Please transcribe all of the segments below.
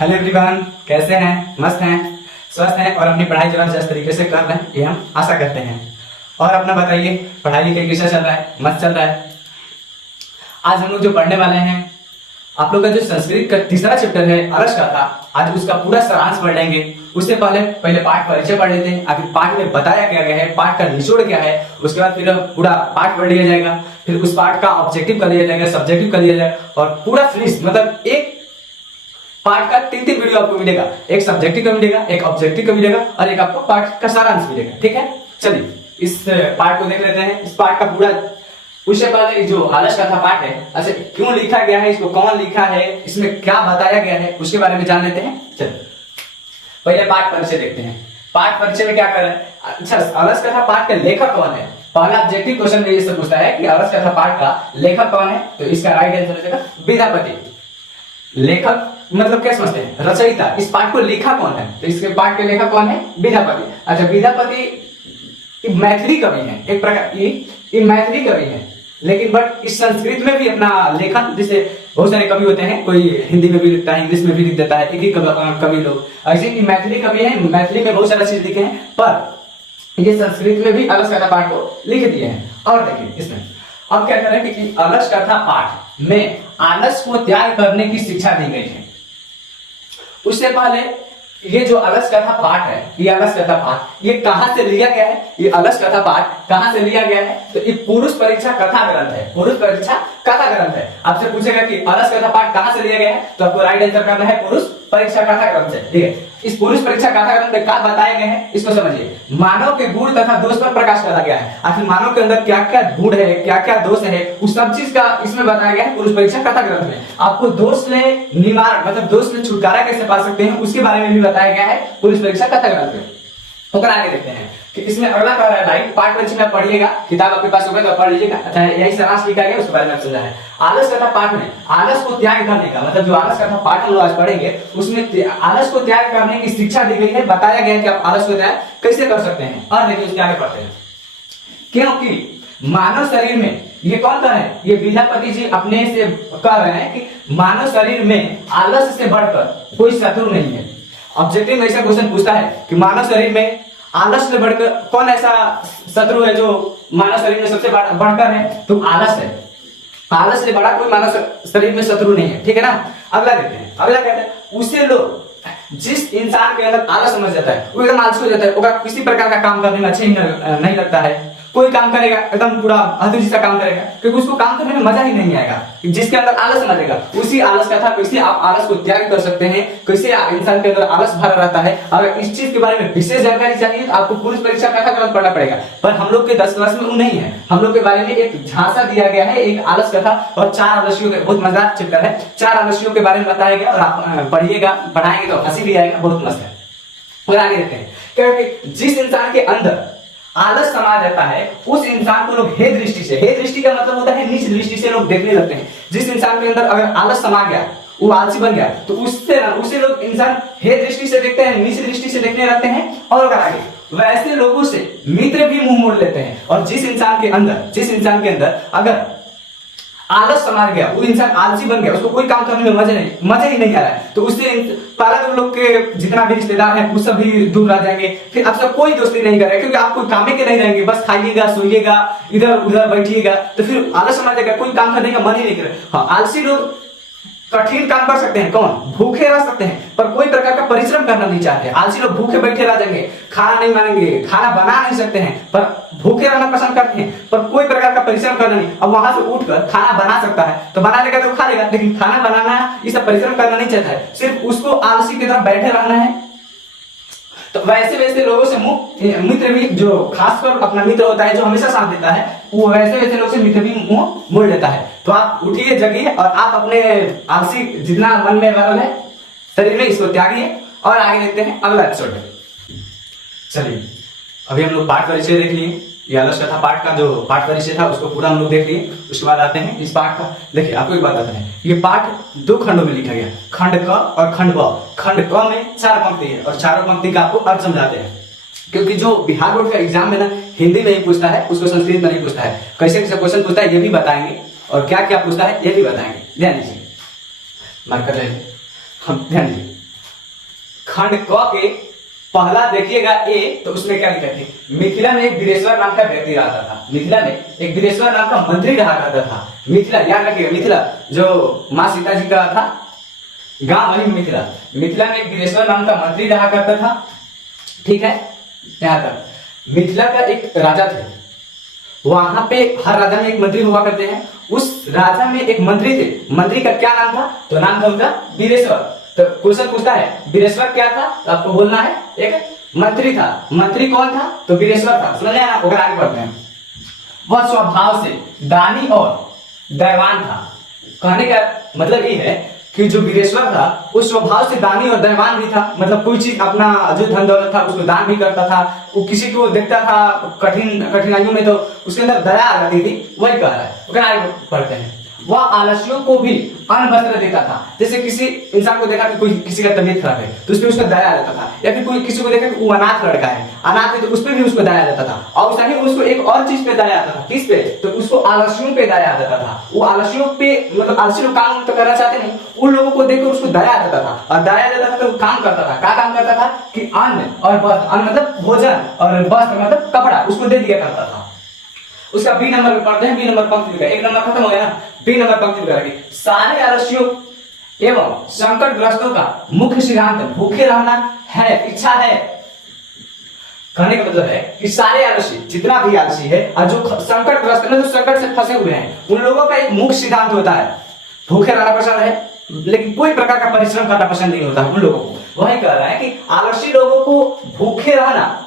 Hello everyone, कैसे हैं? मस्त हैं, स्वस्थ हैं और अपनी पढ़ाई जबरदस्त तरीके से कर रहे हैं, ये हम आशा करते हैं। और अपना बताइए, पढ़ाई लिखाई कैसा चल रहा है? मस्त चल रहा है। आज हम लोग जो पढ़ने वाले हैं, आप लोग का जो संस्कृत का तीसरा चैप्टर है अलस का था, आज उसका पूरा सारांश पढ़ लेंगे। उससे पहले पाठ परिचय पढ़ लेते हैं, आखिर पाठ में बताया क्या गया है, पाठ का निचोड़ क्या है। उसके बाद फिर पूरा पाठ पढ़ लिया जाएगा, फिर उस पाठ का ऑब्जेक्टिव कर लिया जाएगा, सब्जेक्टिव कर लिया जाएगा और पूरा फिनिश, मतलब एक पार्ट का तीन वीडियो आपको मिलेगा। एक सब्जेक्टिव का मिलेगा, एक ऑब्जेक्टिव का मिलेगा और एक आपको पार्ट का सारांश मिलेगा। ठीक है, चलिए इस पार्ट को देख लेते हैं। इस पार्ट का पूरा, उससे पहले जो आलस कथा पाठ है, अच्छा क्यों लिखा गया है, इसको कौन लिखा है, इसमें क्या बताया गया है, उसके बारे में जान लेते हैं। चलिए पहले पाठ परिचय देखते हैं। पाठ परिचय में क्या कर रहे हैं? अच्छा, आलस कथा पाठ का लेखक कौन है? पहला ऑब्जेक्टिव क्वेश्चन में ये सब पूछता है कि आलस कथा पाठ का लेखक कौन है, तो इसका राइट आंसर हो जाएगा विद्यापति। लेखक मतलब क्या समझते हैं? रचयिता। इस पाठ को लिखा कौन है, तो इसके पाठ के लेखक कौन है? विद्यापति। अच्छा, विद्यापति मैथिली कवि है, एक प्रकार ये मैथिली कवि है, लेकिन बट इस संस्कृत में भी अपना लेखन, जैसे बहुत सारे कवि होते हैं, कोई हिंदी में भी लिखता है, इंग्लिश में भी लिख देता है, एक ही कवि लोग, ऐसे ही मैथिली कवि है, मैथिली में बहुत सारा चीज लिखे हैं, पर ये संस्कृत में भी अलस कथा पाठ को लिख दिए हैं। और देखिए इसमें अब क्या कर रहे हैं कि अलस कथा पाठ में आलस को त्याग करने की शिक्षा दी गई है। उससे पहले ये जो अलस कथा पाठ है, ये अलस कथा पाठ ये कहां से लिया गया है? ये अलस कथा पाठ कहां से लिया गया है? तो ये पुरुष परीक्षा कथा ग्रंथ है। पुरुष परीक्षा कथा ग्रंथ है। आपसे पूछेगा कि अलस कथा पाठ कहां से लिया गया है, तो आपको राइट आंसर करना है पुरुष परीक्षा कथा ग्रंथ से। ठीक है, इस पुरुष परीक्षा कथा ग्रंथ में क्या बताया गया है, इसको समझिए। मानव के गुण तथा दोष पर प्रकाश डाला गया है। आखिर मानव के अंदर क्या क्या गुण है, क्या क्या दोष है, उस सब चीज का इसमें बताया गया है पुरुष परीक्षा कथा ग्रंथ में। आपको दोष से निवारण, मतलब दोष से छुटकारा कैसे पा सकते हैं, उसके बारे में भी बताया गया है पुरुष परीक्षा कथा ग्रंथ में। तो आगे देखते हैं कि इसमें अगला कह रहा है लाइक पाठ परिचय में पढ़िएगा, किताब आपके पास होगा तो पढ़ लीजिएगा। अच्छा, यही सारांश लिखा गया, उसके बारे में समझा है। आलस कथा पाठ में आलस को त्याग करने का, मतलब जो आलस कथा पाठ हम लोग आज पढ़ेंगे, उसमें आलस को त्याग करने की शिक्षा दी गई है। बताया गया है कि आप आलस को त्याग कैसे कर सकते हैं। और देखिए उसके आगे पढ़ते हैं, क्योंकि मानव शरीर में, ये कौन कर रहे हैं? ये विद्यापति जी अपने से कह रहे हैं कि मानव शरीर में आलस से बढ़कर कोई शत्रु नहीं है। ऑब्जेक्टिव में ऐसा क्वेश्चन पूछता है कि मानव शरीर में आलस से बढ़कर कौन ऐसा शत्रु है जो मानव शरीर में सबसे बढ़कर है, तो आलस है। आलस से बड़ा कोई मानव शरीर में शत्रु नहीं है। ठीक है ना। अगला देखते हैं, अगला कहते हैं उसे लोग, जिस इंसान के अंदर आलस समझ जाता है वो एकदम आलसी हो जाता है, वो किसी प्रकार का काम करने में अच्छा ही नहीं लगता है। कोई काम करेगा एकदम पूरा अधूरी सा काम करेगा, क्योंकि उसको काम करने में मजा ही नहीं आएगा। जिसके अंदर आलस मचेगा, उसी आलस का था कैसे आप आलस को त्याग कर सकते हैं, कैसे इंसान के अंदर आलस भरा रहता है। अगर इस चीज के बारे में विशेष जानकारी चाहिए तो आपको पुरुष परीक्षा कथा ग्रंथ पढ़ना पड़ेगा, पर हम लोग के 10 क्लास में वो नहीं है। हम लोग के बारे में एक झांसा दिया गया है, एक आलस कथा और 4 आलसियों के, बहुत मजेदार चैप्टर है, 4 आलसियों के बारे में बताया गया और आप पढ़िएगा, पढ़ाएंगे तो हंसी भी आएगा, बहुत मस्त है। और आगे देखते हैं, क्योंकि जिस इंसान के अंदर आलस समा जाता है उस इंसान को लोग हे दृष्टि से, हे दृष्टि का मतलब होता है नीच दृष्टि से लोग देखने लगते हैं। जिस इंसान के अंदर अगर आलस समा गया, वो आलसी बन गया, तो उसे लोग इंसान हे दृष्टि से देखते हैं, नीच दृष्टि से देखने लगते हैं। और आगे वैसे लोगों से मित्र भी मुंह मोड़ लेते हैं। और जिस इंसान के अंदर अगर आलस समा गया, वो इंसान आलसी बन गया, उसको कोई काम करने में मजा ही नहीं आ रहा है, तो उससे पहला तो लोग के जितना भी रिश्तेदार है वो सब भी दूर रह जाएंगे। फिर आपसे कोई दोस्ती नहीं करेगा, क्योंकि आप कोई काम के नहीं रहेंगे, बस खाइएगा, सोइएगा, इधर उधर बैठिएगा, तो फिर आलस समा जाएगा, कोई काम करने का मन ही नहीं करेगा। हाँ, आलसी लोग कठिन काम कर सकते हैं, कौन? भूखे रह सकते हैं, पर कोई प्रकार का परिश्रम करना नहीं चाहते। आलसी लोग भूखे बैठे रह जाएंगे, खाना नहीं मांगेंगे, खाना बना नहीं सकते हैं, पर भूखे रहना पसंद करते हैं, पर कोई प्रकार का परिश्रम करना नहीं। अब वहां से उठकर खाना बना सकता है तो बना लेगा तो खा लेगा, लेकिन खाना बनाना ये सब परिश्रम करना नहीं चाहता है, सिर्फ उसको आलसी की तरफ बैठे रहना है। तो वैसे लोगों से मित्र भी, जो खासकर अपना मित्र होता है जो हमेशा साथ देता है, वो वैसे लोग से मित्र भी मुंह मोड़ लेता है। तो आप उठिए, जगिए और आप अपने आलसी जितना मन में वाला है शरीर में, इसको त्यागिए। और आगे देखते हैं अगला एपिसोड। चलिए अभी हम लोग पाठ परिचय देख लिए, ये अलस कथा पाठ का जो पाठ परिचय था उसको पूरा हम लोग देख लिए। उसके बाद आते हैं इस पाठ का। देखिए आपको एक बात बताते हैं, ये पाठ 2 खंडों में लिखा गया, खंड क और खंड ब। खंड क में 4 पंक्ति है और चारों पंक्ति का आपको अर्थ समझाते हैं, क्योंकि जो बिहार बोर्ड का एग्जाम में ना हिंदी में ही पूछता है, उसको संस्कृत में नहीं पूछता है। कैसे कैसे क्वेश्चन पूछता है ये भी बताएंगे, और क्या क्या पूछता है ये भी बताएंगे। ध्यान दीजिए, मार्कर ले, हम ध्यान दीजिए। खंड क के पहला देखिएगा ए, तो उसमें क्या लिखा है? मिथिला में एक वीरेश्वर नाम का व्यक्ति रहता था। मिथिला में एक वीरेश्वर नाम का मंत्री रहा करता था। मिथिला याद रखिएगा, मिथिला जो माँ सीता जी का था गांव, वही मिथिला। मिथिला में एक वीरेश्वर नाम का मंत्री रहा करता था। ठीक है, यहाँ तक। मिथिला का एक राजा थे, वहां पे हर राजा में एक मंत्री हुआ करते हैं। उस राजा में एक मंत्री थे, मंत्री का क्या नाम था? तो नाम था उनका वीरेश्वर। तो क्वेश्चन पूछता है वीरेश्वर क्या था, तो आपको बोलना है एक मंत्री था। मंत्री कौन था? तो वीरेश्वर था। समझ आया? अगर आगे बढ़ते हैं, वह स्वभाव से दानी और दयावान था। कहने का मतलब ये है कि जो वीरेश्वर था उस स्वभाव से दानी और दयावान भी था। मतलब कोई चीज अपना जो धन दौलत था उसको दान भी करता था। वो किसी को देखता था कठिनाइयों में तो उसके अंदर दया आ जाती थी। वही कह रहा है। अगर आगे बढ़ते हैं, वह आलसियों को भी अन्न वस्त्र देता था। जैसे किसी इंसान को देखा कि कोई किसी का तबीयत खराब है तो उसमें उसका दया देता था, या फिर कोई किसी को देखा कि वो अनाथ लड़का है, अनाथ है, तो उस पर भी उसको दया देता था। और सही उसको एक और चीज पे दया आता था। किस पे? तो उसको आलसियों पे दया देता था। वो आलसियों पे, मतलब आलसी लोग काम तो करना चाहते नहीं, उन लोगों को देखकर उसको दया देता था। और दया देता था तो काम करता था। क्या काम करता था? कि अन्न और वस्त्र, अन्न मतलब भोजन और वस्त्र मतलब कपड़ा, उसको दे दिया करता था। उसका बी नंबर पे पढ़ते हैं, बी नंबर पंक्ति लिखा है। एक नंबर खत्म हो गया ना, बी नंबर पंक्ति लिखा है। सारे आलस्यों एवं संकटग्रस्तों का मुख्य सिद्धांत भूखे रहना है, इच्छा है। कहने का मतलब है कि सारे आलसी, जितना भी आलसी है और जो संकटग्रस्त है, जो संकट से फंसे हुए हैं, उन लोगों का एक मुख्य सिद्धांत होता है भूखे रहना पसंद है, लेकिन कोई प्रकार का परिश्रम करना पसंद नहीं होता उन लोगों को। वही कह रहा है कि आलसी लोगों को भूखे रहना,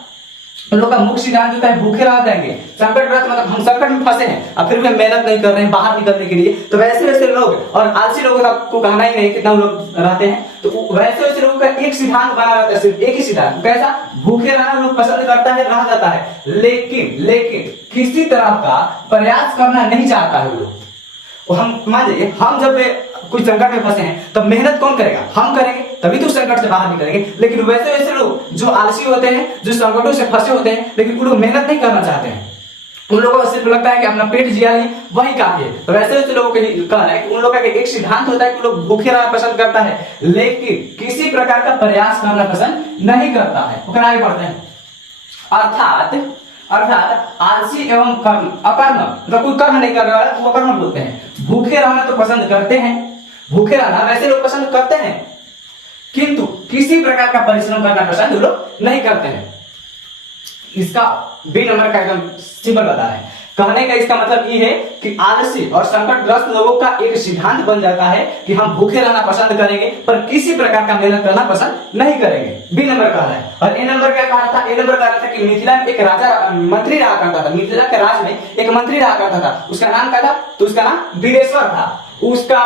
उन लोग का मुख्य सिद्धांत होता है भूखे रह जाएंगे। संकटग्रस्त मतलब हम संकट में फंसे हैं और फिर भी मेहनत नहीं कर रहे हैं बाहर निकलने के लिए, तो वैसे वैसे लोग, और आलसी लोगों को कहना ही नहीं कितना लोग रहते हैं, तो वैसे वैसे लोगों का एक सिद्धांत बना रहता है, सिर्फ एक ही सिद्धांत। कैसा? भूखे रहना लोग पसंद करता है, रह जाता है, लेकिन किसी तरह का प्रयास करना नहीं चाहता है लोग। हम मान लीजिए, हम जब कुछ संकट में फंसे हैं तब मेहनत कौन करेगा? हम करेंगे, तभी तो संकट से बाहर निकलेंगे। लेकिन वैसे वैसे लोग जो आलसी होते हैं, जो संकटों से फंसे होते हैं, लेकिन वो लोग मेहनत नहीं करना चाहते हैं, उन लोगों को सिर्फ लगता है कि अपना पेट जिया लें, वही काफी है। तो वैसे वैसे लोगों को कहना है कि उन लोगों का एक सिद्धांत होता है कि लोग भूखे रहना पसंद करता है, लेकिन किसी प्रकार का प्रयास करना पसंद नहीं करता है। वो आगे बढ़ते हैं, अर्थात आलसी एवं कर्म अकर्म, मतलब कोई कर्म नहीं कर रहा है वो अकर्म बोलते हैं। भूखे रहना तो पसंद करते हैं, भूखे रहना वैसे लोग पसंद करते हैं, किंतु किसी प्रकार का परिश्रम करना पसंद लोग नहीं करते हैं। इसका बी नंबर का एकदम सिंपल बता रहे हैं। कहने का इसका मतलब ये है कि आलसी और संकटग्रस्त लोगों का एक सिद्धांत बन जाता है कि हम भूखे रहना पसंद करेंगे पर किसी प्रकार का मेहनत करना पसंद नहीं करेंगे। बी नंबर कह रहा है। और ए नंबर क्या कहा था? ए नंबर कह रहा था कि मिथिला में एक राजा मंत्री रहा करता था। मिथिला के राज में एक मंत्री रहा करता था, उसका नाम क्या था? तो उसका नाम वीरेश्वर था। उसका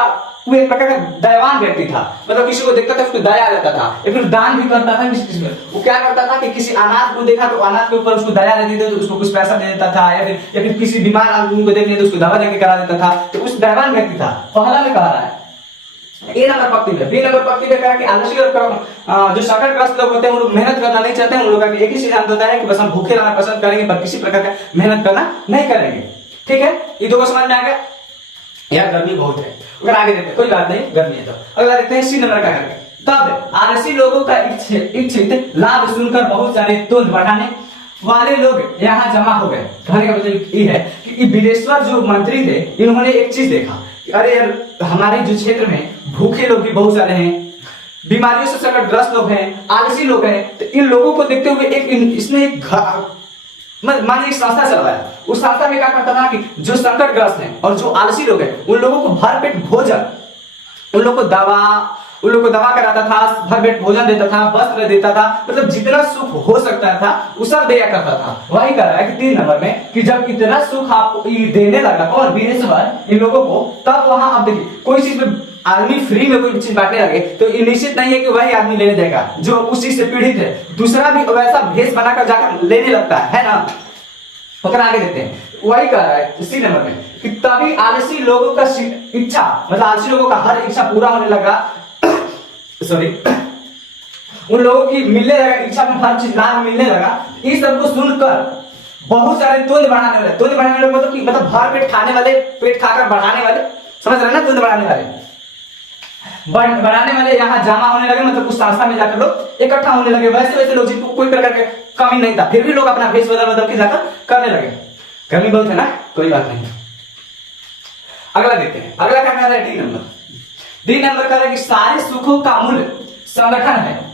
वो एक प्रकार का दयावान व्यक्ति था, मतलब किसी को देखता था उसको दया देता था, या फिर दान भी करता था। किसी वो क्या करता था कि किसी अनाथ को देखा तो अनाथ के ऊपर उसको दया देते थे, तो उसको कुछ पैसा दे देता था, या फिर किसी बीमार आदमी को देख ले तो उसको दवा देके करा देता था। तो उस दयावान व्यक्ति था। पहला में कह रहा है ए नंबर पंक्ति में। बी नंबर पंक्ति में कहा कि आलसी और जो संकटग्रस्त लोग होते हैं वो लोग मेहनत करना नहीं चाहते हैं। उन लोगों का एक ही सिद्धांत होता है कि बस हम भूखे रहना पसंद करेंगे पर किसी प्रकार का मेहनत करना नहीं करेंगे। ठीक है, ये दो को समझ में आ गया? यार गर्मी बहुत है, अगर आगे देखते हैं, कोई बात नहीं, गर्मी है। तो अगला देखते हैं सी नंबर का करके। तब आलसी लोगों का इच्छित लाभ सुनकर बहुत सारे तुल्य बढ़ाने वाले लोग यहाँ जमा हो गए। कहने का मतलब ये है कि वीरेश्वर जो मंत्री थे, इन्होंने एक चीज देखा कि अरे यार हमारे जो क्षेत्र में भूखे लोग भी बहुत सारे हैं, बीमारियों से संकटग्रस्त लोग हैं, आलसी लोग हैं, तो इन लोगों को देखते हुए इसने एक मानिए एक संस्था चलवाया। उस संस्था में क्या करता था कि जो संकटग्रस्त हैं और जो आलसी लोग हैं उन लोगों को भरपेट भोजन, उन लोगों को दवा कराता था, भरपेट भोजन देता था, वस्त्र देता था, मतलब जितना सुख हो सकता था वो सब दिया करता था। वही कर रहा है कि 3 नंबर में कि जब इतना सुख आपको देने लगा कौन? वीरेश्वर इन लोगों को, तब वहां अब देखिए कोई चीज में आदमी फ्री में कोई चीज बांटने लगे तो ये निश्चित नहीं है कि वही आदमी लेने देगा जो उस चीज से पीड़ित है, दूसरा भी वैसा भेष बनाकर जाकर लेने लगता है ना। पकड़ आगे देते हैं, वही कह रहा है सी नंबर में कि तभी आलसी लोगों का इच्छा, मतलब आलसी लोगों का हर इच्छा पूरा होने लगा सॉरी उन लोगों की मिलने लगा, इच्छा में हर चीज लाभ मिलने लगा। इस सबको सुनकर बहुत सारे तुल्य बढ़ाने वाले मतलब भर पेट खाने वाले, पेट खाकर बढ़ाने वाले, समझ रहे ना, तुल्य बढ़ाने वाले बढ़ाने वाले यहाँ जमा होने लगे, मतलब उस संस्था में जाकर लोग इकट्ठा होने लगे। वैसे वैसे लोग जिनको कोई प्रकार के कमी नहीं था, फिर भी लोग अपना भेष बदल बदल के जाकर करने लगे। गर्मी बहुत है ना, कोई बात नहीं। अगला देखते हैं, अगला क्या कह रहा है, डी नंबर। डी नंबर कह रहा है कि सारे सुखों का मूल संगठन है।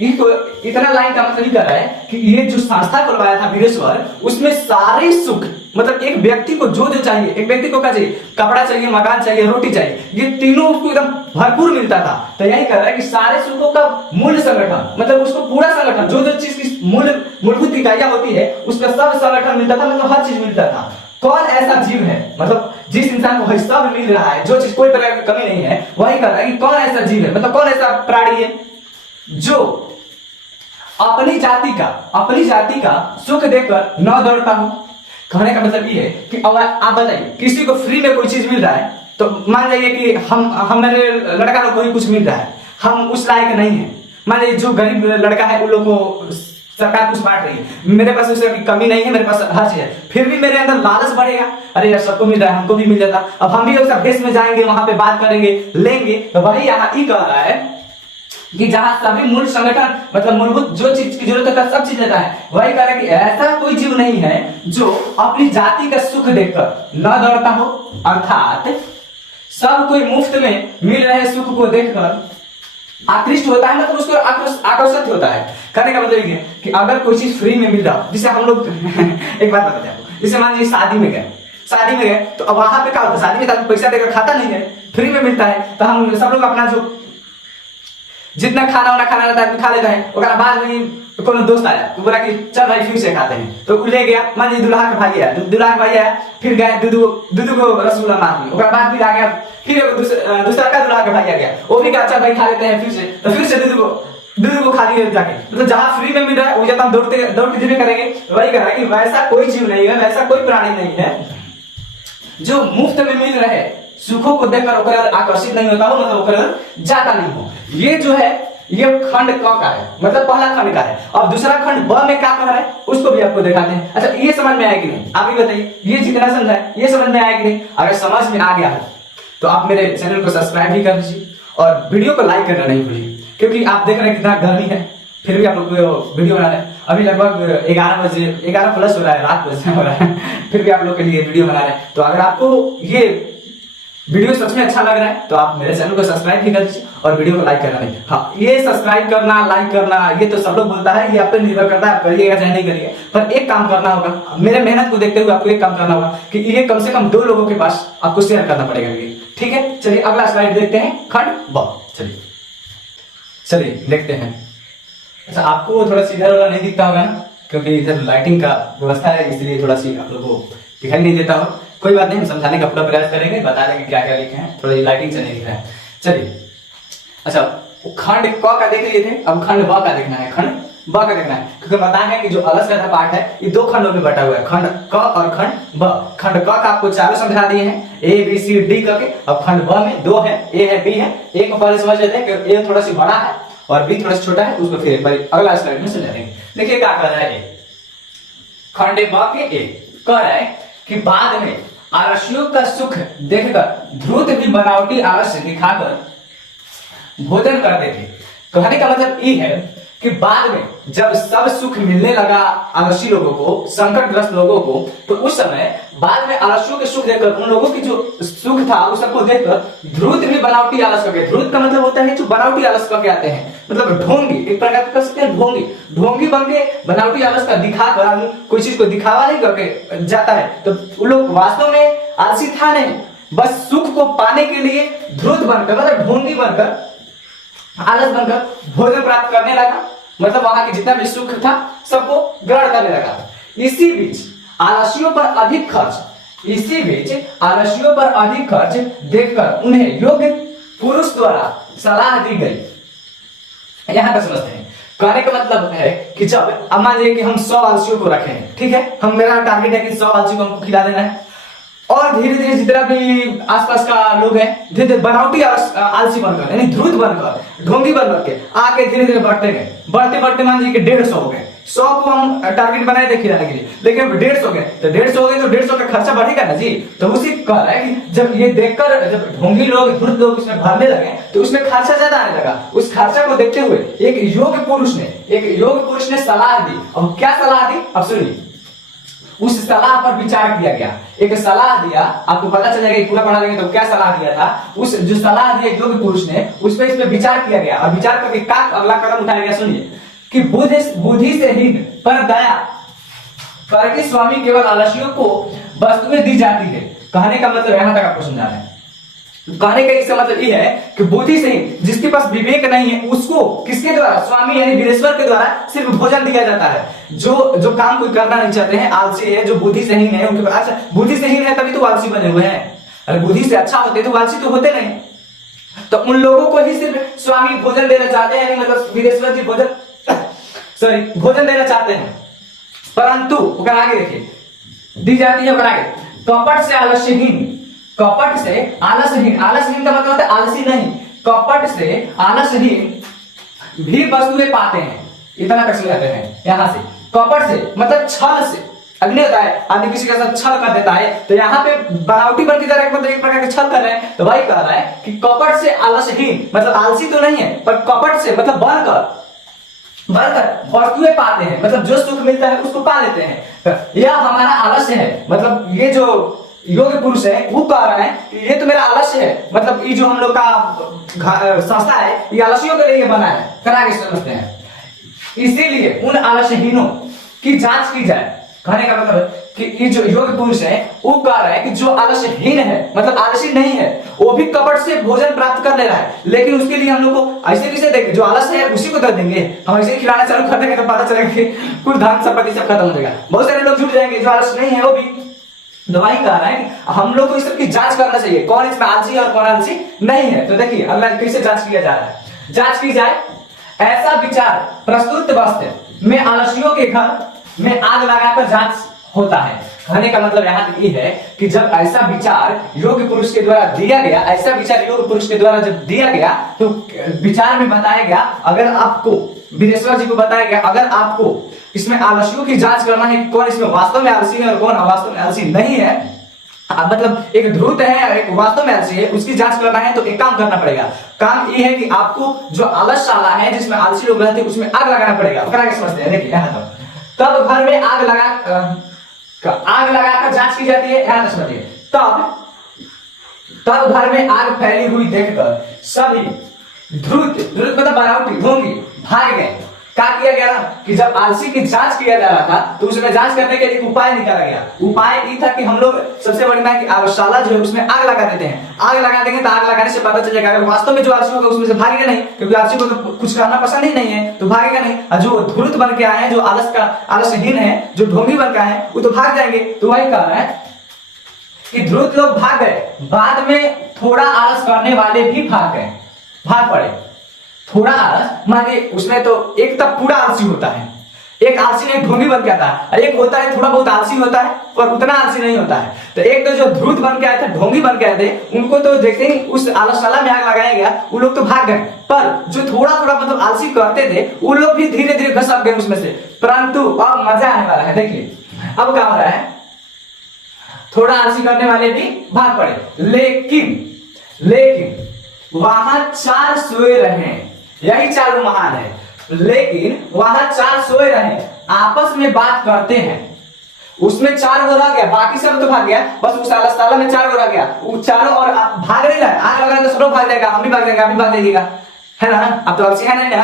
इतना लाइन का मतलब कर रहा है कि ये जो संस्था खुलवाया था वीरेश्वर, उसमें सारे सुख, मतलब एक व्यक्ति को जो जो चाहिए, एक व्यक्ति को क्या चाहिए, कपड़ा चाहिए, मकान चाहिए, रोटी चाहिए, ये तीनों उसको एकदम भरपूर मिलता था। तो यही कह रहा है कि सारे सुखों का मूल संगठन, मतलब उसको पूरा संगठन, जो जो चीज की मूलभूत इकाइयां होती है उसका सब संगठन मिलता था, मतलब हर चीज मिलता था। कौन ऐसा जीव है, मतलब जिस इंसान को सब मिल रहा है, जो चीज कोई प्रकार की कमी नहीं है, वही कह रहा है कि कौन ऐसा जीव है, मतलब कौन ऐसा प्राणी है जो अपनी जाति का सुख देखकर न दौड़ता हूं। कहने का मतलब ये है कि अब आप बताइए, किसी को फ्री में कोई चीज मिल रहा है, तो मान लीजिए कि हम मेरे लड़का लोग को ही कुछ मिल रहा है, हम उस लायक नहीं है। मान लीजिए जो गरीब लड़का है उन लोग को सरकार कुछ बांट रही है, मेरे पास उसकी कमी नहीं है, मेरे पास हर चीज है, फिर भी मेरे अंदर लालच बढ़ेगा, अरे यार सबको मिल रहा है, हमको भी मिल जाता। अब हम भी उस भेष में जाएंगे, वहां पे बात करेंगे, लेंगे। तो वही यहाँ कह रहा है कि जहां सभी मूल संगठन, मतलब मूलभूत जो चीज की जरूरत है सब चीज लेता है, वही कह रहा है कि ऐसा कोई जीव नहीं है जो अपनी जाति का सुख देखकर न दौड़ता हो, अर्थात सब कोई मुफ्त में मिल रहे सुख को देखकर आकृष्ट होता है, मतलब उसको आकर्षित होता है। कहने का मतलब ये कि अगर कोई चीज फ्री में मिल रहा, जिसे हम लोग एक बात बताते हैं, जैसे मान लीजिए शादी में गए तो अब वहां पे क्या होता है, शादी में तो पैसा देकर खाता नहीं है, फ्री में मिलता है, तो हम सब लोग अपना जो जितना खाना रहता है खा लेता है। उसके बाद में कोनो दोस्त आया तो बोला कि चल भाई फिर से खाते हैं, तो ले गया, मान लीजिए दूल्हा का भाई आया, फिर गए दूध को रसगुल्ला मार लिया, उसके बाद फिर आ गया, फिर दूसरा का दूल्हा का भाई आ गया, वो भी कहा चल भाई खा लेते हैं फिर से दूध को खा लिए जाके। मतलब जहां फ्री में मिल रहा है वो जब हम दौड़ के जीवे करेंगे। वही कह रहा है कि वैसा कोई जीव नहीं है, वैसा कोई प्राणी नहीं है जो मुफ्त में मिल रहे सुखों को देखकर आकर्षित नहीं होता हो, मतलब जाता नहीं हो। ये जो है ये खंड क का है, मतलब पहला खंड का है। अब दूसरा खंड ब में क्या कह रहा है उसको भी आपको दिखाते हैं। अच्छा ये समझ में आया कि नहीं, आप ही बताइए, ये जितना समझा है ये समझ में आया कि नहीं? अगर समझ में आ गया है तो आप मेरे चैनल को सब्सक्राइब भी कर लीजिए और वीडियो को लाइक करना नहीं भूलिए, क्योंकि आप देख रहे हैं कितना गर्मी है, फिर भी आप लोग वीडियो बना रहे हैं। अभी लगभग 11 प्लस हो रहा है, रात बजे हो रहा है, फिर भी आप लोग के लिए वीडियो बना रहे हैं। तो अगर आपको ये वीडियो सच में अच्छा लग रहा है तो आप मेरे चैनल को सब्सक्राइब भी कर दीजिए और वीडियो को लाइक करना नहीं। हाँ, ये सब्सक्राइब करना, लाइक करना, ये तो सब लोग बोलता है, ये आप पे निर्भर करता है, आप करिएगा चाहे नहीं करिएगा। पर एक काम करना होगा, मेरे मेहनत को देखते हुए आपको एक काम करना होगा कि ये कम से कम 2 लोगों के पास आपको शेयर करना पड़ेगा ये, ठीक है? चलिए अगला स्लाइड देखते हैं, खंड ब। चलिए देखते हैं। अच्छा आपको थोड़ा सा इधर वाला नहीं दिखता होगा ना, क्योंकि इधर लाइटिंग का व्यवस्था है, इसलिए थोड़ा सी आप लोगों को दिखाई नहीं देता हो। कोई बात नहीं, हम समझाने का पूरा प्रयास करेंगे, बता देंगे क्या क्या लिखे हैं, थोड़ा लाइटिंग से नहीं दिख रहा है। चलिए अच्छा खंड क का देख लिए थे, अब खंड ब का देखना है, खंड ब का देखना है, क्योंकि बताया है कि जो अलग का पार्ट है ये 2 खंडों में बटा हुआ है, खंड क और खंड ब। खंड क का आपको चारों समझा दिए हैं, ए बी सी डी करके। अब खंड ब में 2 है, ए है बी है। ए को पहले समझ लेते हैं कि ए थोड़ा सी बड़ा है और बी थोड़ा सा छोटा है, उसको फिर एक बार अगला स्लाइड में समझा देंगे। देखिए क्या कर रहा है, खंड ब के ए कह रहा है कि बाद में आलस्यों का सुख देखकर ध्रुत भी बनावटी आलस्य दिखाकर भोजन कर देते। कहने का मतलब ये है कि बाद में जब सब सुख मिलने लगा आलसी लोगों को, संकटग्रस्त लोगों को, तो उस समय बाद में आलस्यों के सुख देखकर, उन लोगों की जो सुख था उस सबको देखकर ध्रुत भी बनावटी आलस करके, ध्रुत का मतलब होता है जो बनावटी आलस करके आते हैं, मतलब ढोंगी, एक प्रकार का कह सकते हैं ढोंगी बन के बनावटी आलस का दिखा कर आदमी कोई चीज को दिखावा नहीं करके जाता है। तो उन लोग वास्तव में आलसी था नहीं, बस सुख को पाने के लिए ध्रुत बनकर, मतलब ढोंगी बनकर, आलस बनकर भोजन प्राप्त करने लगा, मतलब वहां के जितना भी सुख था सबको ग्रहण करने लगा। इसी बीच आलसियों पर अधिक खर्च देखकर उन्हें योग्य पुरुष द्वारा सलाह दी गई। यहां तक समझते हैं। कहने का मतलब है कि जब अब मान लीजिए कि हम 100 आलसियों को रखे हैं, ठीक है, हम मेरा टारगेट है कि 100 आलसियों को हमको खिला देना है, और धीरे धीरे जितना भी आसपास का लोग हैं धीरे धीरे बनावटी आलसी बनकर, यानी ध्रुत बनकर, ढोंगी बनकर के आके धीरे धीरे बढ़ते गए, बढ़ते मान लीजिए कि 150 हो गए, 100 को हम टारगेट बनाए थे खिलाने के लिए, लेकिन 150 हो गए, तो 150 हो गए तो 150 का खर्चा बढ़ेगा ना जी। तो उसी कह रहा है कि जब ये देखकर जब ढोंगी लोग धूर्त लोग इसमें भरने लगे तो उसमें खर्चा ज्यादा आने लगा। उस खर्चा को देखते हुए एक योग पुरुष ने सलाह दी। अब क्या सलाह दी, अब सुनिए। उस सलाह पर विचार किया गया, एक सलाह दिया, आपको पता चल जाएगा पूरा पढ़ा देंगे तो क्या सलाह दिया था। उस जो सलाह दी योग पुरुष ने, उस पर इस पे विचार किया गया और विचार करके क्या अगला कदम उठाया गया, सुनिए कि बुद्धि से हीन पर दया करके स्वामी केवल आलसियों को वस्तुएं दी जाती है। कहने का मतलब यहां तक आपको समझा रहे हैं। कहने का इसका मतलब ये है कि बुद्धि से हीन, जिसके पास विवेक नहीं है, उसको किसके द्वारा, स्वामी यानी वीरेश्वर के द्वारा सिर्फ भोजन दिया जाता है। जो काम कोई करना नहीं चाहते हैं, आलसी है, जो बुद्धि से हीन है, उनके पास, अच्छा बुद्धि से हीन है तभी तो आलसी बने हुए हैं। अरे बुद्धि से अच्छा होते तो आलसी तो होते नहीं। तो उन लोगों को ही सिर्फ स्वामी भोजन देना चाहते हैं, मतलब वीरेश्वर जी भोजन देना चाहते हैं। परंतु आगे देखिए दी जाती है आगे, कपट से आलस्यहीन, कपट से आलसहीन, आलसहीन का मतलब होता है आलसी नहीं, कपट से आलसहीन भी वस्तुएं पाते हैं। इतना तक समझाते हैं। यहां से कपट से मतलब छल से, अग्नि होता है आदमी किसी के साथ छल कर देता है, तो यहाँ पे बनावटी बन के जा रहा है, मतलब एक प्रकार के छल कर रहे हैं। तो भाई कह रहा है कि कपट से आलसहीन मतलब आलसी तो नहीं है, पर कपट से मतलब बढ़कर वस्तुएं पाते हैं, मतलब जो सुख मिलता है उसको पा लेते हैं। यह हमारा आलस्य है, मतलब ये जो योग पुरुष है वो कह रहा है कि ये तो मेरा आलस्य है, मतलब ये जो हम लोग का संस्था है ये आलसियों के लिए बना है। करागे समझते हैं। इसीलिए उन आलस्यहीनों की जांच की जाए। कहने का मतलब कि ये जो योग पुरुष है वो कह रहा है कि जो आलस्यहीन है, मतलब आलसी नहीं है, वो भी कपट से भोजन प्राप्त कर ले रहा है, लेकिन उसके लिए हम लोग को ऐसे कैसे देंगे, जो आलस्य है उसी को दे देंगे। हम ऐसे खिलाना चालू कर देंगे तो पता चलेगा कि कुल धन संपत्ति सब खत्म हो जाएगा, बहुत सारे लोग जुट जाएंगे। जो आलस्य नहीं है वो भी दवाई कह रहा है कि हम लोग को इस सबकी जांच करना चाहिए, कौन इसमें आलसी है और कौन आलसी नहीं है। तो देखिए अगला कैसे जांच किया जा रहा है, जांच की जाए। ऐसा विचार प्रस्तुत वस्तु में आलसियों के घर में आग लगाकर जांच होता है। कहने का मतलब यहाँ तक ये है कि जब ऐसा विचार योग पुरुष के द्वारा दिया गया, ऐसा विचार योग पुरुष के द्वारा जब दिया गया तो विचार में बताया गया, अगर आपको वीरेश्वर जी को बताया गया, अगर आपको इसमें आलसियों की जांच करना है कि कौन इसमें वास्तव में आलसी है और कौन वास्तव में आलसी नहीं है, मतलब एक ध्रुत है एक वास्तव में आलसी है, उसकी जांच करना है तो एक काम करना पड़ेगा। काम ये है कि आपको जो आलसशाला है जिसमें आलसी लोग रहते हैं उसमें आग लगाना पड़ेगा। समझते हैं, देखिए यहाँ तब घर में आग लगाकर जांच की जाती है। यहाँ समझिए, तब घर में आग फैली हुई देखकर सभी ध्रुत मतलब बनावटी ढोंगी भाग गए। क्या किया गया ना कि जब आलसी की जांच किया जा रहा था तो उसमें जांच करने के लिए उपाय निकाला गया। उपाय ये था कि हम लोग सबसे बड़ी बात कि आगशाला जो है उसमें आग लगा देते हैं। आग लगा देंगे तो आग लगाने से पता चल जाएगा, अगर वास्तव में जो आलसी होगा उसमें से भागेगा नहीं, क्योंकि आलसी को तो कुछ करना पसंद ही नहीं है तो भागेगा नहीं। और जो धूर्त बन के आए हैं, जो आलसहीन है, जो ढोंगी बन के आए हैं, वो तो भाग जाएंगे। तो वही कह रहा है कि धूर्त लोग भाग गए, बाद में थोड़ा आलस करने वाले भी भाग पड़े। थोड़ा आलस माने उसमें तो एक तब पूरा आलसी होता है, एक आलसी नहीं ढोंगी बन के आता है, एक होता है थोड़ा बहुत आलसी होता है पर उतना आलसी नहीं होता है। तो एक तो जो ध्रुत बन के आए थे, ढोंगी बन के आए थे, उनको तो जैसे ही उस आलसशाला में आग लगाया गया वो लोग तो भाग गए, पर जो थोड़ा थोड़ा मतलब आलसी करते थे वो लोग भी धीरे धीरे घसक गए उसमें से। परंतु अब मजा आने वाला है, देखिए अब क्या हो रहा है, थोड़ा आलसी करने वाले भी भाग पड़े, लेकिन वहां 4 सोए रहे। यही चालू महान है, लेकिन वहां 4 सोए रहे, आपस में बात करते हैं। उसमें 4 गो रह गया, बाकी सब तो भाग गया, बस उस आलसशाला में 4 गो रह गया। वो चारों और भाग नहीं रहा है, आग लगा तो सब लोग भाग जाएगा, हम भी भाग जाएंगे, आप भी भाग जाइएगा, है ना। अब तो आलसी है नहीं ना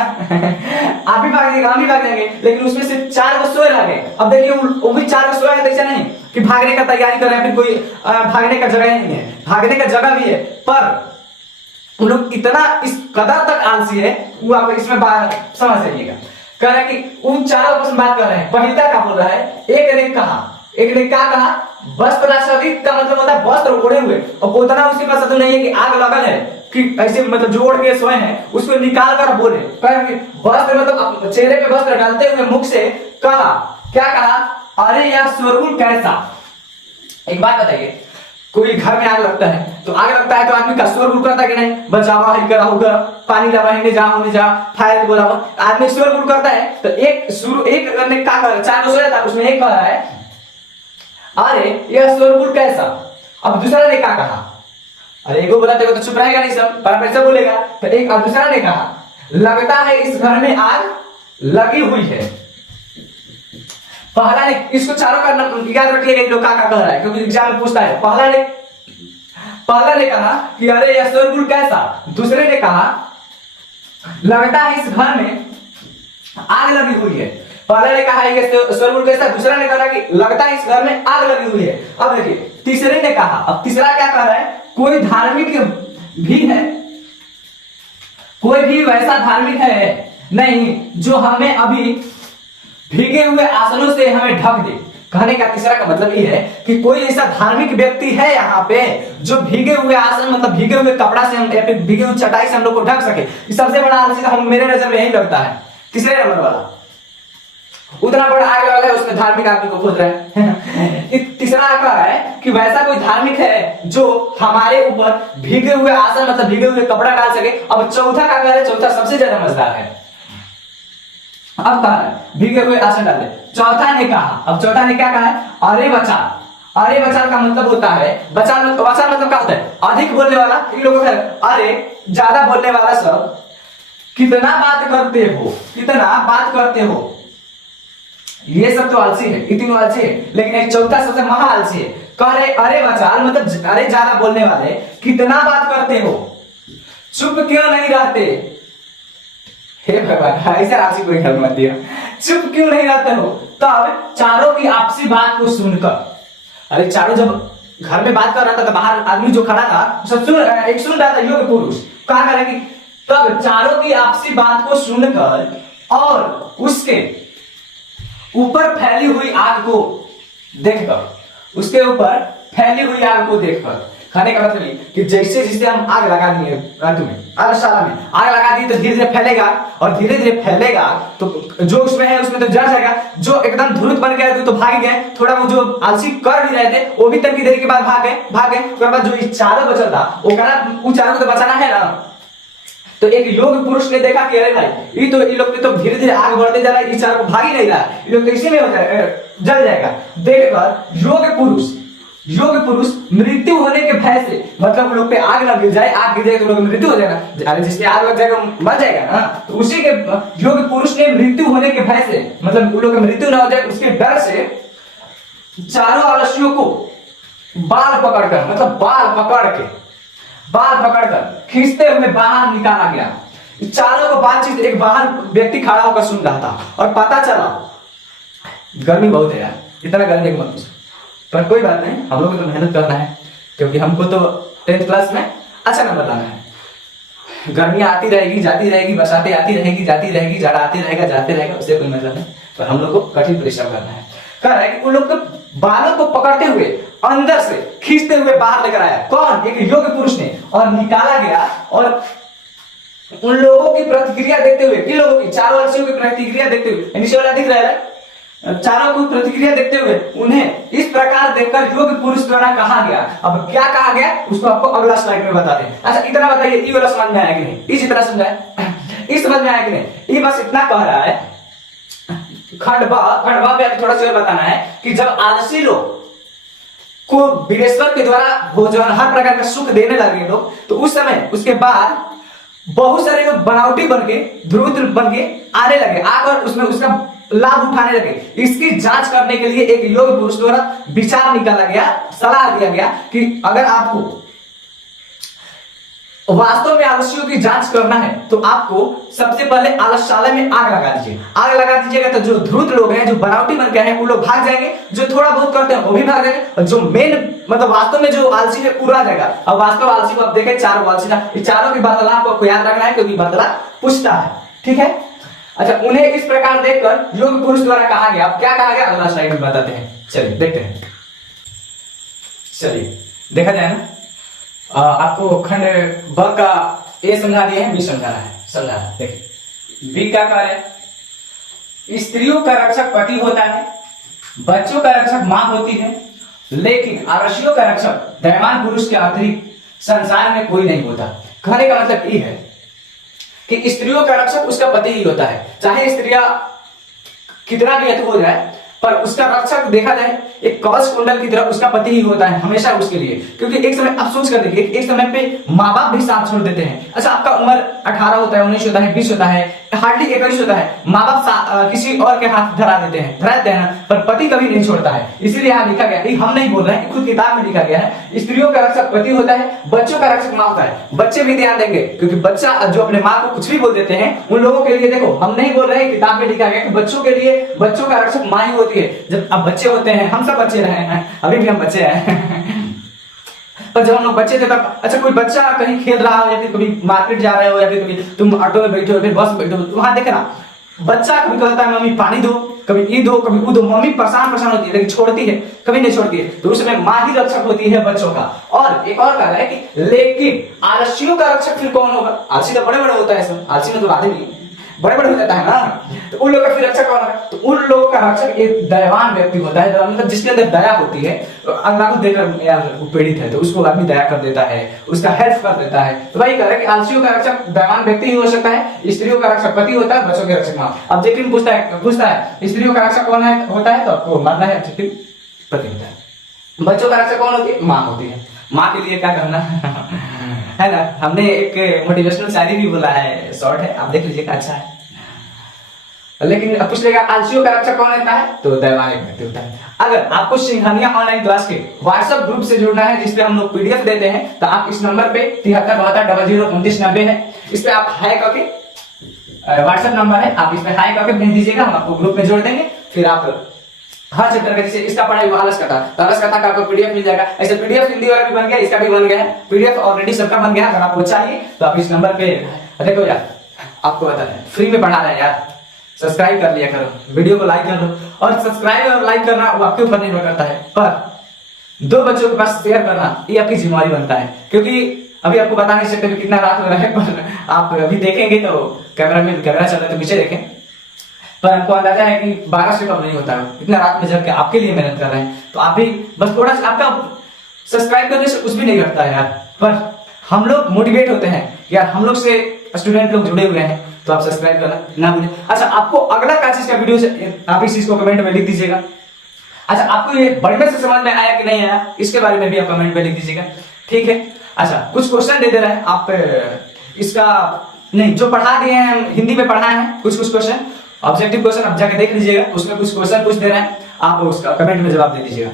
आप भी भाग जाएगा, हम भी भाग जाएंगे। लेकिन उसमें से 4 गो सोए रह गए। अब देखिए वो भी 4 गो सोए हैं, ऐसा नहीं कि भागने का तैयारी कर रहे हैं, फिर कोई भागने का जगह नहीं है, भागने का जगह भी है, पर उन लोग इतना इस कदर तक आलसी है, वो आप इसमें समझ जाइएगा। कह रहा है कि उन 4 आपस में बात कर रहे हैं। पहिलका क्या बोल रहा है, एक ने क्या कहा, वस्त्राच्छादित का मतलब होता है वस्त्र ओढ़े हुए, और उतना उसके पास तो नहीं है कि आग लगल है कि ऐसे मतलब जो ओढ़ के सोए हैं उसको निकाल कर बोले। वस्त्र मतलब चेहरे पे वस्त्र डालते हुए मुख से कहा, क्या कहा, अरे यार शोरगुल कैसा। एक बात बताइए, कोई घर में आग लगता है तो आदमी का शोरगुल करता है कि नहीं, बचावा ही करा होगा, पानी लावा ही नहीं जा फायर बोला आदमी शोरगुल करता है। तो एक ने क्या कर चार दूसरा था, उसमें एक कह रहा है अरे यह शोरगुल कैसा। अब दूसरा ने क्या कहा, अरे एगो बोला तो चुप रहेगा नहीं, सब पर पैसा बोलेगा। तो एक दूसरा ने कहा लगता है इस घर में आग लगी हुई है। पहला ने, इसको चारों का याद रखिएगा ये लोग क्या कह रहा है, क्योंकि एग्जाम में पूछता है। पहला ने कहा कि अरे यह शोरगुल कैसा। दूसरे ने कहा लगता है इस घर में आग लगी हुई है। पहला ने कहा ये शोरगुल कैसा, दूसरा ने कहा कि लगता है इस घर में आग लगी हुई है। अब देखिए तीसरे ने कहा, अब तीसरा क्या कह रहा है, कोई धार्मिक भी है, कोई भी वैसा धार्मिक है नहीं जो हमें अभी भीगे हुए आसनों से हमें ढक दे। कहने का तीसरा का मतलब ये है कि कोई ऐसा धार्मिक व्यक्ति है यहाँ पे जो भीगे हुए आसन मतलब भीगे हुए कपड़ा से हम या फिर भीगे हुए चटाई से हम लोग को ढक सके। सबसे बड़ा आलसी हम मेरे नजर में यही लगता है, तीसरे नंबर वाला। उतना बड़ा आग वाला है उसमें धार्मिक आदमी को खोज रहे हैं। तीसरा कह रहा है कि वैसा कोई धार्मिक है जो हमारे ऊपर भीगे हुए आसन मतलब भीगे हुए कपड़ा डाल सके। अब चौथा का कह रहा है, चौथा सबसे ज्यादा मजेदार है। अब कहा है भीगे हुए आसन डाल दे। चौथा ने कहा, अब चौथा ने क्या कहा है, अरे बचाल। अरे बचाल का मतलब होता है, बचाल मतलब क्या होता है, अधिक बोलने वाला। इन लोगों का अरे ज्यादा बोलने वाला सब, कितना बात करते हो, कितना बात करते हो। ये सब तो आलसी है, ये तीनों आलसी है, लेकिन एक चौथा सबसे महा आलसी है। कह रहे अरे बचाल मतलब अरे ज्यादा बोलने वाले, कितना बात करते हो, चुप क्यों नहीं रहते। हे भगवान ऐसा आलसी कोई घर मत दिया, चुप क्यों नहीं रहते हो। तब चारों की आपसी बात को सुनकर, अरे चारों जब घर में बात कर रहा था तो बाहर आदमी जो खड़ा था सब सुन रहा था, योग पुरुष क्या करे कि तब चारों की आपसी बात को सुनकर और उसके ऊपर फैली हुई आग को देखकर, उसके ऊपर फैली हुई आग को देखकर, खाने का मतलब ये कि जैसे जैसे हम आग लगा दिए आगशाला में आग लगा दी तो धीरे धीरे फैलेगा और धीरे धीरे फैलेगा तो जो उसमें है उसमें तो जल जाएगा। जो एकदम धुरंत बन गया तो भाग गए, थोड़ा वो जो आलसी कर भी रहे थे वो भी तनकी देर के बाद भाग गए। उसके बाद जो चारों बचल था वो चारों को तो बचाना है ना। तो एक योग पुरुष ने देखा कि अरे भाई ये लोग तो धीरे धीरे आग बढ़ते जा रहा है, ये चारों को भाग ही नहीं रहा, ये लोग तो इसी में जल जाएगा। देखकर योग पुरुष मृत्यु होने के भय से, मतलब लोग पे आग लग जाए, आग गिर जाए तो लोग मृत्यु हो जाएगा, अरे जिसके आग लग जाएगा मर जाएगा ना। तो उसी के योग पुरुष ने मृत्यु होने के भय से, मतलब उन लोग की मृत्यु ना हो जाए उसके डर से चारों आलसियों को बाल पकड़कर खींचते हुए बाहर निकाला गया। चारों को बातचीत एक बाहर व्यक्ति खड़ा होकर सुन रहा था और पता चला गर्मी बहुत है यार, इतना गर्मी मत पूछो, पर कोई बात नहीं, हम लोग को तो मेहनत करना है क्योंकि हमको तो 10th क्लास में अच्छा नंबर लाना है। गर्मियां आती रहेगी जाती रहेगी, बरसातें आती रहेगी जाती रहेगी, जाड़ा आती रहेगा जाते रहेगा, उससे कोई मतलब नहीं, पर हम लोग को कठिन परिश्रम करना है। कह रहा है कि उन लोग को बालों को पकड़ते हुए अंदर से खींचते हुए बाहर लेकर आया कौन, एक योग पुरुष ने, और निकाला गया। और उन लोगों की प्रतिक्रिया देखते हुए, इन लोगों की चारों आलसियों की प्रतिक्रिया देखते हुए, नीचे वाला दिख रहा है, चारों को प्रतिक्रिया देखते हुए उन्हें इस प्रकार देखकर योग पुरुष द्वारा कहा गया। अब क्या कहा गया उसको आपको अगला स्लाइड में बताते हैं। अच्छा इतना बताइए, ये वाला समझ में आया कि नहीं, इस इतना समझाए, इस समझ में आया कि नहीं। ये बस इतना कह रहा है, खंडवा पे थोड़ा सा बताना है कि जब आलसी लोग को विनेश्वर के द्वारा भोजन हर प्रकार का सुख देने लगे लोग, तो उस समय उसके बाद बहुत सारे लोग बनावटी बनके ध्रुव बनके आने लगे, आकर उसमें उसका लाभ उठाने लगे। इसकी जांच करने के लिए एक योग पुरुष द्वारा विचार निकाला गया, सलाह दिया गया कि अगर आपको वास्तव में आलसियों की जांच करना है तो आपको सबसे पहले आलसशाला में आग लगा दीजिए। आग लगा दीजिएगा तो जो ध्रुत लोग हैं, जो बनावटी बन गए हैं, वो लोग भाग जाएंगे, जो थोड़ा बहुत करते हैं वो भी भाग जाएंगे, और जो मेन मतलब वास्तव में जो आलसी है पूरा जाएगा। अब वास्तव आलसी को आप देखें, चारों आलसी ना, चारों की वार्तालाप आपको याद रखना है क्योंकि वार्तालाप पूछता है, ठीक है। अच्छा उन्हें इस प्रकार देखकर योग पुरुष द्वारा कहा गया। अब क्या कहा गया अगला स्लाइड में बताते हैं, चलिए देखते हैं। चलिए देखा जाए ना, आपको खंड ब का ए समझा दिया है, बी समझा है। देखिए बी क्या कह रहे हैं, स्त्रियों का रक्षक पति होता है, बच्चों का रक्षक मां होती है, लेकिन आलसियों का रक्षक दैवान पुरुष के अतिरिक्त संसार में कोई नहीं होता। कहने का मतलब ये है कि स्त्रियों का रक्षक उसका पति ही होता है। चाहे स्त्रियां कितना भी अति हो जाए, पर उसका रक्षक देखा जाए एक कवच कुंडल की तरह उसका पति ही होता है हमेशा उसके लिए। क्योंकि एक समय आप सोच कर देखिए, एक समय पे माँ बाप भी साथ छोड़ देते हैं। अच्छा, आपका उम्र 18 होता है, 19 होता है, 20 होता है, हार्डली 21 होता है, माँ बाप किसी और के हाथ धरा देते हैं ना, पर पति कभी नहीं छोड़ता है। इसीलिए यहाँ लिखा गया, हम नहीं बोल रहे हैं, खुद किताब में लिखा गया है, स्त्रियों का रक्षक पति होता है, बच्चों का रक्षक माँ होता है। बच्चे भी ध्यान देंगे, क्योंकि बच्चा जो अपने माँ को कुछ भी बोल देते हैं, उन लोगों के लिए देखो, हम नहीं बोल रहे हैं, किताब में लिखा गया कि बच्चों के लिए बच्चों का रक्षक माँ ही होती है। जब अब बच्चे होते हैं, हम सब बच्चे रहे हैं, अभी भी हम बच्चे हैं पर जब हम लोग बच्चे थे तब, अच्छा कोई बच्चा कहीं खेल रहा हो या फिर कभी मार्केट जा रहे हो या फिर कभी तुम ऑटो में बैठे हो, फिर बस में बैठे हो, तो वहां देखे ना, बच्चा कभी कहता है मम्मी पानी दो, कभी ये दो, कभी वो दो, मम्मी परेशान होती है लेकिन छोड़ती है, कभी नहीं छोड़ती है। तो उसमें माँ ही रक्षक होती है बच्चों का। और एक और कहा है कि लेकिन आलसियों का रक्षक फिर कौन होगा? आलसी तो बड़े बड़े होता है, सब आलसी में तो आदमी बड़े बड़े हो जाता है ना, तो उन लोगों का फिर रक्षक कौन है? तो उन लोगों का रक्षक एक दयावान व्यक्ति होता है, मतलब जिसके अंदर दया होती है। तो अल्लाह को देखकर यार वो पीड़ित है तो उसको आदमी दया कर देता है, उसका हेल्प कर देता है। तो वही कह रहा है कि आलसियों का रक्षक दयावान व्यक्ति ही हो सकता है, स्त्रियों का रक्षक पति होता है, बच्चों के रक्षक माँ। ऑब्जेक्टिव पूछता है स्त्रियों का रक्षक कौन है होता है, तो आपको मानना है ऑब्जेक्टिव पति होता है। बच्चों का रक्षक कौन होती है? माँ होती है। माँ के लिए क्या करना है ना, हमने एक मोटिवेशनल शायरी भी बोला है, शॉर्ट है, आप देख लीजिएगा, अच्छा है। लेकिन अब पूछ लेगा आलसियों का रक्षक कौन रहता है, तो दैवान व्यक्ति होता है। अगर आपको सिंघानिया ऑनलाइन क्लास के व्हाट्सएप ग्रुप से जुड़ना है, जिसपे हम लोग पीडीएफ देते हैं, तो आप इस नंबर पे 7372002990 है, इस पे आप हाई करके, व्हाट्सएप नंबर है, आप इस पे हाई करके भेज दीजिएगा, हम आपको ग्रुप में जोड़ देंगे। फिर आप हर चैप्टर का, जैसे इसका पढ़ाई हुआ आलस कथा, तो आलस कथा का आपको पीडीएफ मिल जाएगा। ऐसे पीडीएफ हिंदी वाला भी बन गया, इसका भी बन गया है, पीडीएफ ऑलरेडी सबका बन गया। अगर आपको चाहिए तो आप इस नंबर पे, देखो यार आपको बता दें फ्री में पढ़ा रहे हैं यार, सब्सक्राइब कर लिया करो, वीडियो को लाइक कर दो। और सब्सक्राइब और लाइक करना वो आपके ऊपर निर्भर करता है, पर 2 बच्चों के पास शेयर करना ये आपकी जिम्मेवारी बनता है। क्योंकि अभी आपको बता नहीं सकते कितना रात हो रहा है, पर आप अभी देखेंगे तो कैमरा चल रहा है तो पीछे देखें, पर हमको अंदाजा है कि 12 से कम नहीं होता है। इतना रात में जग के आपके लिए मेहनत कर रहे हैं, तो आप भी बस थोड़ा सा, आपका सब्सक्राइब करने से कुछ भी नहीं घटता है यार, पर हम लोग मोटिवेट होते हैं यार, हम लोग से स्टूडेंट लोग जुड़े हुए हैं, तो आप सब्सक्राइब करना ना भूलें। अच्छा, आपको अगला क्या चीज का वीडियो से, आप इस चीज को कमेंट में लिख दीजिएगा। अच्छा, आपको ये बढ़िया से समझ में आया कि नहीं आया, इसके बारे में भी आप कमेंट में लिख दीजिएगा, ठीक है। अच्छा, कुछ क्वेश्चन दे रहे हैं आप, इसका नहीं जो पढ़ा दिए हैं हिंदी में पढ़ाए हैं, कुछ क्वेश्चन ऑब्जेक्टिव क्वेश्चन आप जाके देख लीजिएगा, उसमें कुछ क्वेश्चन पूछ दे रहे हैं, आप उसका कमेंट में जवाब दे दीजिएगा।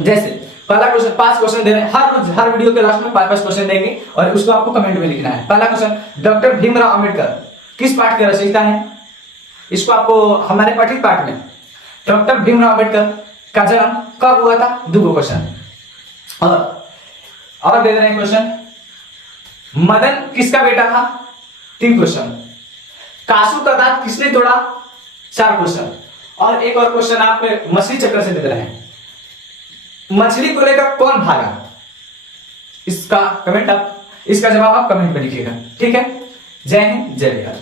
जैसे पहला क्वेश्चन 5 क्वेश्चन दे रहे हैं, हर वीडियो के लास्ट में 5 क्वेश्चन देंगे और उसको आपको कमेंट में लिखना है। पहला क्वेश्चन, डॉक्टर भीमराव अंबेडकर किस पाठ के रचयिता हैं? इसको आपको हमारे पठित पाठ में डॉक्टर भीमराव अंबेडकर का जन्म कब हुआ था? 2 क्वेश्चन। और दे रहे हैं क्वेश्चन, मदन किसका बेटा था? 3 क्वेश्चन। कासू का दांत किसने तोड़ा? 4 क्वेश्चन। और एक और क्वेश्चन आप मछली चक्र से दे रहे हैं, मछली को लेकर कौन भागा? इसका कमेंट आप, इसका जवाब आप कमेंट में लिखिएगा, ठीक है। जय हिंद, जय बिहार।